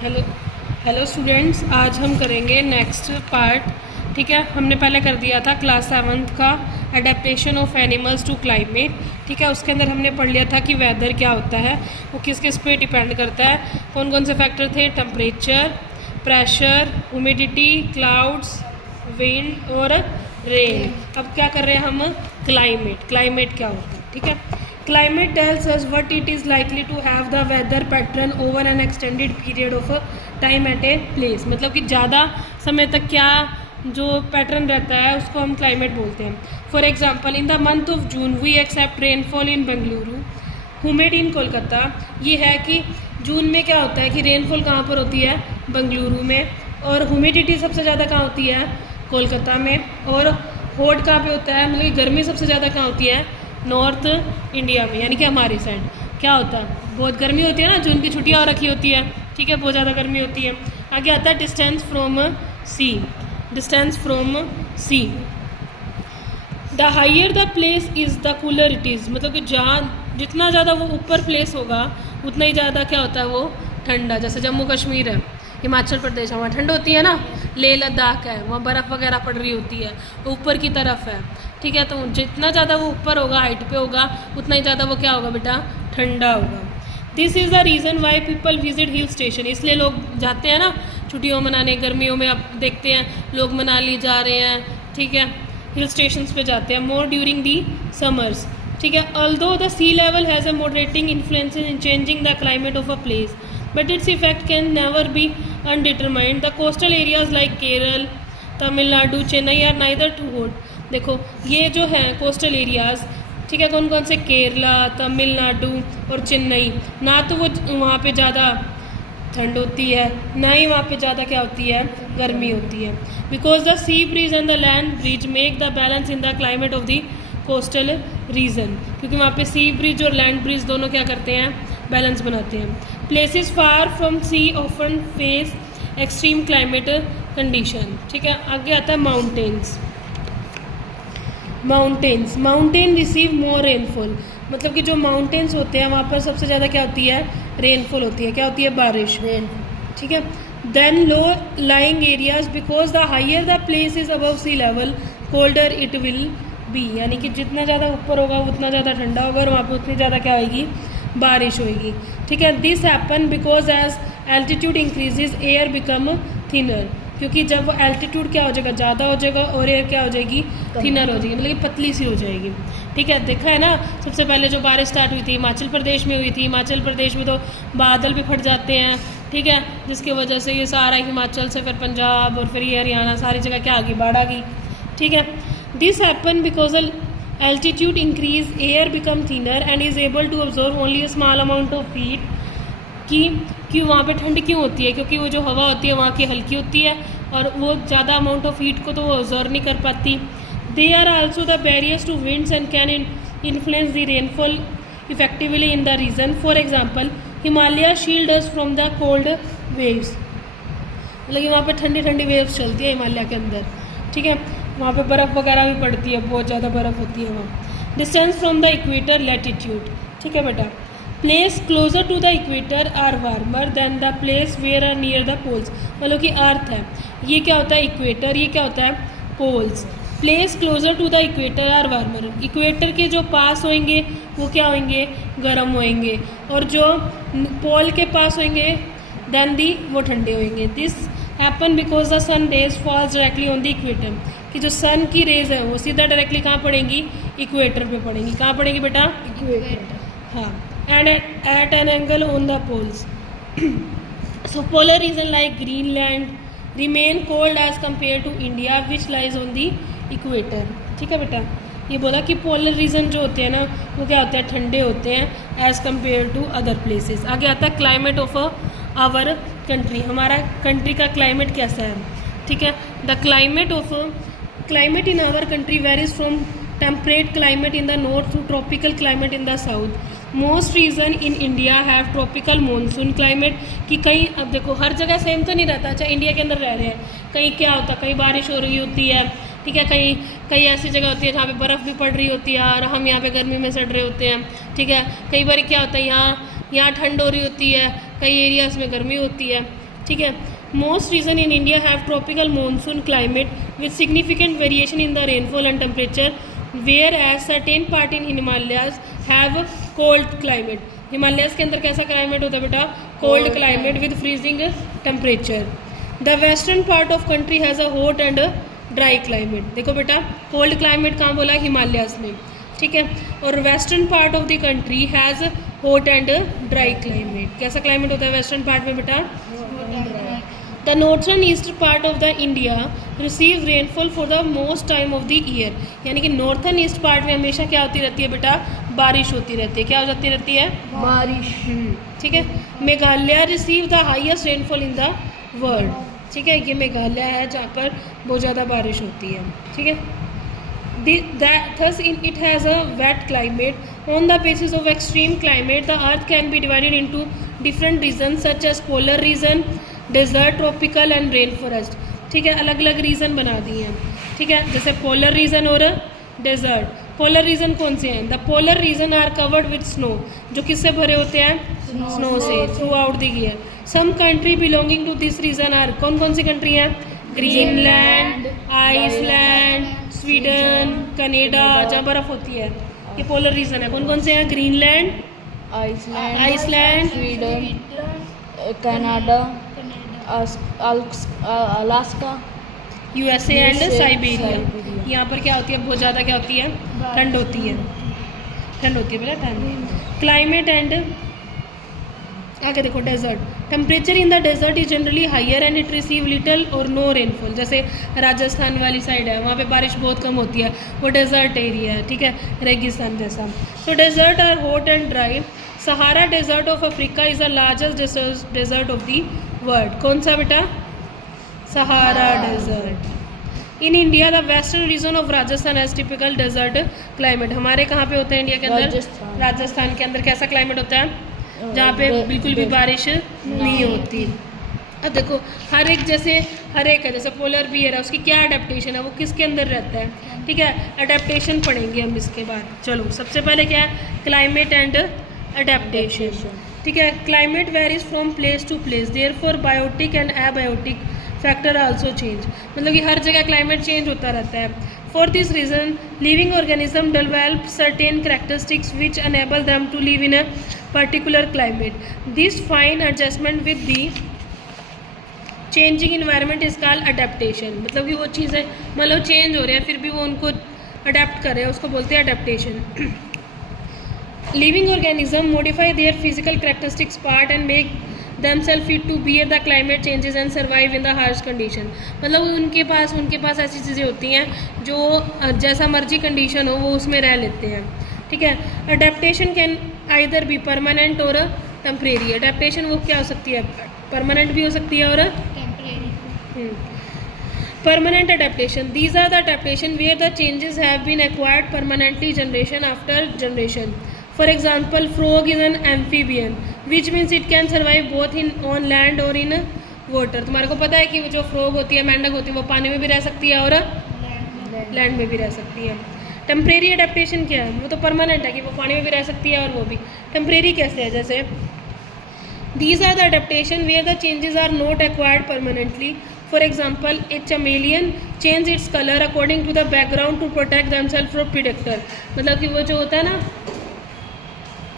Hello hello students, आज हम करेंगे नेक्स्ट पार्ट। ठीक है, हमने पहले कर दिया था क्लास 7th का adaptation of animals to climate. ठीक है, उसके अंदर हमने पढ़ लिया था कि वेदर क्या होता है, वो किस किस पे डिपेंड करता है, कौन कौन से फैक्टर थे, temperature, pressure, humidity, clouds, wind और रेन। अब क्या कर रहे हैं हम, क्लाइमेट क्या होता है। ठीक है, climate tells us what it is likely to have the weather pattern over an extended period of time at a place. मतलब कि ज़्यादा समय तक क्या जो पैटर्न रहता है उसको हम क्लाइमेट बोलते हैं। For example, in the month of June we expect rainfall in Bengaluru, humid in Kolkata. ये है कि जून में क्या होता है कि रेनफॉल कहाँ पर होती है, बेंगलुरु में, और ह्यूमिडिटी सबसे ज़्यादा कहाँ होती है, कोलकाता में। और हॉट कहाँ पे होता है, मतलब कि गर्मी सबसे ज़्यादा कहाँ होती है, नॉर्थ इंडिया में, यानी कि हमारी साइड क्या होता है, बहुत गर्मी होती है ना, जून की छुट्टियाँ और रखी होती है। ठीक है, बहुत ज़्यादा गर्मी होती है। आगे आता है distance from sea. Distance from sea, the higher the place is the cooler it is. मतलब कि जहाँ जितना ज़्यादा वो ऊपर प्लेस होगा उतना ही ज़्यादा क्या होता है, वो ठंडा। जैसे जम्मू कश्मीर है, हिमाचल प्रदेश है, वहाँ ठंड होती है ना। लेह लद्दाख है, वहाँ बर्फ़ वगैरह पड़ रही होती है, ऊपर की तरफ है। ठीक है, तो जितना ज़्यादा वो ऊपर होगा, हाइट पे होगा, उतना ही ज़्यादा वो क्या होगा बेटा, ठंडा होगा। This is the reason why people visit hill station. इसलिए लोग जाते हैं ना छुट्टियों मनाने, गर्मियों में आप देखते हैं लोग मनाली जा रहे हैं। ठीक है, हिल स्टेशंस पे जाते हैं मोर ड्यूरिंग दी समर्स। ठीक है, although the C level has a moderating influence in changing the climate of a place, but its effect can never be undetermined. The coastal areas like Kerala, Tamil Nadu, Chennai are neither to hot. देखो ये जो है coastal areas, ठीक है, कौन कौन से, केरला, तमिलनाडु और चेन्नई, ना तो वो वहाँ पे ज़्यादा ठंड होती है, ना ही वहाँ पे ज़्यादा क्या होती है, गर्मी होती है। Because the sea breeze and the land breeze make the balance in the climate of the coastal region. क्योंकि वहाँ पे सी ब्रिज और लैंड ब्रिज दोनों क्या करते हैं, बैलेंस बनाते हैं। Places far from sea often face extreme climate condition. ठीक है, आगे आता है mountains. Mountain receive more rainfall. मतलब कि जो माउंटेन्स होते हैं वहाँ पर सबसे ज़्यादा क्या होती है, रेनफॉल होती है। क्या होती है, बारिश। ठीक है, then low lying areas, because the higher the place is above sea level colder it will be. यानी कि जितना ज़्यादा ऊपर होगा उतना ज़्यादा ठंडा होगा, और वहाँ पर उतनी ज़्यादा क्या होगी, बारिश होगी। ठीक है, this happen because as altitude increases air become thinner. क्योंकि जब वो एल्टीट्यूड क्या हो जाएगा, ज़्यादा हो जाएगा, और एयर क्या हो जाएगी, थिनर हो जाएगी, मतलब कि पतली सी हो जाएगी। ठीक है, देखा है ना, सबसे पहले जो बारिश स्टार्ट हुई थी हिमाचल प्रदेश में हुई थी। हिमाचल प्रदेश में तो बादल भी फट जाते हैं। ठीक है, जिसकी वजह से ये सारा हिमाचल से फिर पंजाब और फिर ये हरियाणा सारी जगह क्या आ गई, बाढ़ आ गई। ठीक है, this happen because altitude increase air become thinner and is able to observe only a small amount of heat. कि वहाँ पे ठंड क्यों होती है, क्योंकि वो जो हवा होती है वहाँ की हल्की होती है, और वो ज़्यादा अमाउंट ऑफ हीट को तो वो ऑब्जर्व नहीं कर पाती। They are also the barriers to winds and can influence the rainfall effectively in the region. For example, Himalaya shield us from the cold waves. मतलब कि वहाँ पे ठंडी ठंडी वेव्स चलती है हिमालय के अंदर। ठीक है, वहाँ पे बर्फ़ वगैरह भी पड़ती है, बहुत ज़्यादा बर्फ़ होती है वहाँ। Distance from the equator latitude. ठीक है बेटा, place closer to the equator are warmer than the place where are near the poles. मतलब कि अर्थ है, ये क्या होता है, इक्वेटर, ये क्या होता है, poles. Place closer to the equator are warmer. Equator के जो पास होंगे वो क्या होंगे, गर्म होंगे, और जो पोल के पास होंगे देन दी वो ठंडे होंगे। This happen because the sun rays falls directly on the equator. कि जो सन की रेज है वो सीधा डायरेक्टली कहाँ पड़ेंगी, इक्वेटर पे पड़ेंगी। कहाँ पड़ेंगी बेटा, इक्वेटर। हाँ, and at an angle on the poles. So polar region like Greenland remain cold as compared to India which lies on the equator. ठीक है बेटा, ये बोला कि पोलर रीजन जो होते हैं ना वो क्या होते हैं, ठंडे होते हैं as compare to other places. आगे आता है क्लाइमेट ऑफ आवर कंट्री। हमारा कंट्री का क्लाइमेट कैसा है। ठीक है, the climate in our country varies from temperate climate in the north to tropical climate in the south. Most region in India have tropical monsoon climate. कि कहीं, अब देखो हर जगह सेम तो नहीं रहता, अच्छा इंडिया के अंदर रह रहे हैं, कहीं क्या होता है, कहीं बारिश हो रही होती है। ठीक है, कहीं ऐसी जगह होती है जहाँ पे बर्फ़ भी पड़ रही होती है और हम यहाँ पे गर्मी में सड़ रहे होते हैं। ठीक है, कई बार क्या होता है, यहाँ ठंड हो रही होती है, कई एरियाज़ में गर्मी होती है। ठीक है. Most region in India have tropical monsoon climate with significant variation in the rainfall and temperature, where as certain part in Himalayas have cold climate. Himalayas के अंदर कैसा क्लाइमेट होता है बेटा? Cold climate with freezing temperature. The western part of country has a hot and dry climate. देखो बेटा, cold climate कहाँ बोला? हिमालयाज में. ठीक है. और western part of the country has hot and dry climate. कैसा क्लाइमेट होता है वेस्टर्न पार्ट में बेटा? The northern east part of the India receive rainfall for the most time of the year. यानी कि नॉर्थर्न ईस्ट पार्ट में हमेशा क्या होती रहती है बेटा? बारिश होती रहती है. क्या हो जाती रहती है? बारिश. ठीक है. Meghalaya receive the highest rainfall in the world. ठीक है. ये मेघालय है जहाँ पर बहुत ज़्यादा बारिश होती है. ठीक है. Thus it has a wet climate. On the basis of extreme climate, the earth can be divided into different regions such as polar region, desert, tropical and rainforest. ठीक है. अलग अलग रीजन बना दिए हैं. ठीक है. जैसे पोलर रीजन और डेजर्ट. पोलर रीजन कौन से हैं? The polar region are covered with snow. जो किससे भरे होते हैं? स्नो से throughout the year. Some country belonging to this region are, कौन कौन सी कंट्री हैं? ग्रीनलैंड, आइसलैंड, स्वीडन, कनाडा, जहाँ बर्फ होती है. ये पोलर रीजन है. कौन कौन से हैं? Greenland, Iceland, Sweden, Canada, Alaska, USA and Siberia. यहाँ पर क्या होती है? बहुत ज़्यादा क्या होती है? ठंड होती है. ठंड होती है बेटा, ठंड. क्लाइमेट एंड आगे देखो, desert. Temperature in the desert is generally higher and it receive little और नो रेनफॉल. जैसे राजस्थान वाली साइड है, वहाँ पे बारिश बहुत कम होती है. वो डेजर्ट एरिया है. ठीक है. रेगिस्तान जैसा. तो desert are hot and dry. Sahara desert of Africa is the largest desert of the world. कौन सा बेटा? Sahara desert. In India the western region of Rajasthan has typical desert climate. हमारे कहाँ पे होता है इंडिया के अंदर? राजस्थान के अंदर कैसा क्लाइमेट होता है? जहाँ पे बिल्कुल भी बारिश नहीं होती. अब देखो, हर एक है, जैसे पोलर बियर है, उसकी क्या अडेप्टेशन है? वो किसके अंदर रहता है? ठीक है. अडेप्टेशन पढ़ेंगे हम इसके बाद. चलो, सबसे पहले क्या है? Climate and adaptation. ठीक है. Climate varies from place to place, therefore biotic and abiotic factor also change. मतलब कि हर जगह क्लाइमेट चेंज होता रहता है. For this reason, living organisms develop certain characteristics which enable them to live in a particular climate. This fine adjustment with the changing environment is called adaptation. मतलब कि वो चीज़ें मतलब चेंज हो रहे हैं, फिर भी वो उनको अडेप्ट कर रहे हैं, उसको बोलते हैं adaptation. Living organisms modify their physical characteristics part and make themselves fit to bear the climate changes and survive in the harsh condition. मतलब उनके पास ऐसी चीज़ें होती हैं जो जैसा मर्जी कंडीशन हो वो उसमें रह लेते हैं. ठीक है. Adaptation can either be permanent और टेम्परेरी. अडेप्टेशन वो क्या हो सकती है? परमानेंट भी हो सकती है और temporary. Permanent adaptation. These are the adaptation where the changes have been acquired permanently generation after generation. For example, frog is an amphibian, which means it can survive both on land or in water. तुम्हारे को पता है कि जो frog होती है, मेंढक होती है, वो पानी में भी रह सकती है और लैंड में भी रह सकती है. टेम्परेरी अडेप्टेशन क्या है? वो तो परमानेंट है कि वो पानी में भी रह सकती है और वो भी. टेम्परेरी कैसे है? जैसे these are the adaptation where the changes are not acquired permanently. For example, a chameleon change its color according to the background to protect themselves from predator. मतलब कि वो जो होता है ना,